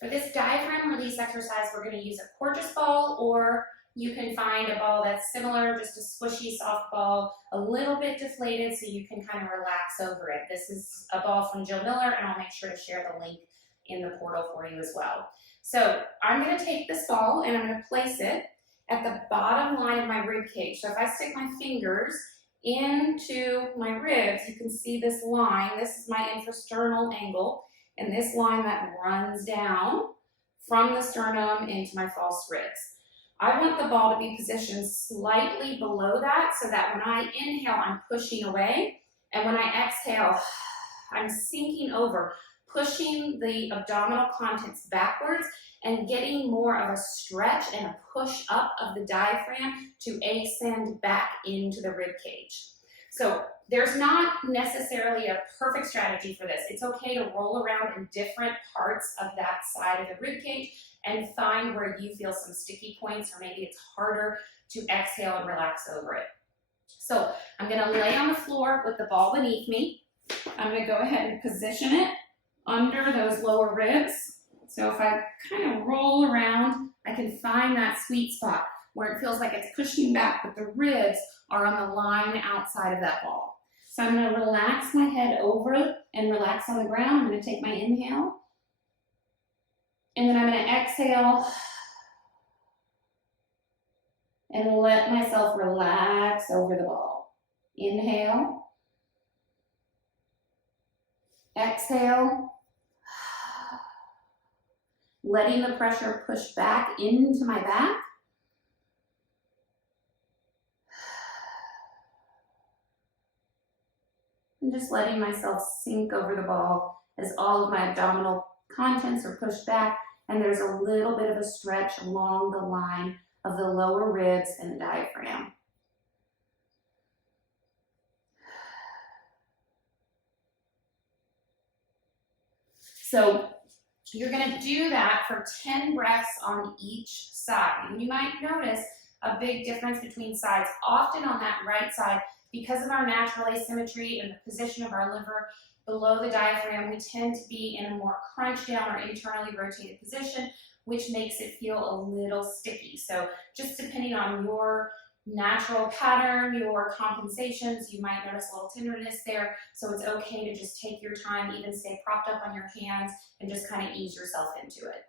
For this diaphragm release exercise, we're going to use a Porges ball, or you can find a ball that's similar, just a squishy soft ball, a little bit deflated so you can kind of relax over it. This is a ball from Jill Miller, and I'll make sure to share the link in the portal for you as well. So I'm going to take this ball and I'm going to place it at the bottom line of my rib cage. So if I stick my fingers into my ribs, you can see this line. This is my infrasternal angle, and this line that runs down from the sternum into my false ribs. I want the ball to be positioned slightly below that so that when I inhale, I'm pushing away, and when I exhale, I'm sinking over, pushing the abdominal contents backwards and getting more of a stretch and a push up of the diaphragm to ascend back into the rib cage. So there's not necessarily a perfect strategy for this. It's okay to roll around in different parts of that side of the rib cage and find where you feel some sticky points, or maybe it's harder to exhale and relax over it. So I'm gonna lay on the floor with the ball beneath me. I'm gonna go ahead and position it under those lower ribs. So if I kind of roll around, I can find that sweet spot where it feels like it's pushing back, but the ribs are on the line outside of that ball. So I'm going to relax my head over and relax on the ground. I'm going to take my inhale, and then I'm going to exhale and let myself relax over the ball. Inhale, exhale, letting the pressure push back into my back. And just letting myself sink over the ball as all of my abdominal contents are pushed back, and there's a little bit of a stretch along the line of the lower ribs and the diaphragm. So you're going to do that for 10 breaths on each side. And you might notice a big difference between sides. Often on that right side, because of our natural asymmetry and the position of our liver below the diaphragm, we tend to be in a more crunch down or internally rotated position, which makes it feel a little sticky. So just depending on your natural pattern, your compensations, you might notice a little tenderness there. So it's okay to just take your time, even stay propped up on your hands, and just kind of ease yourself into it.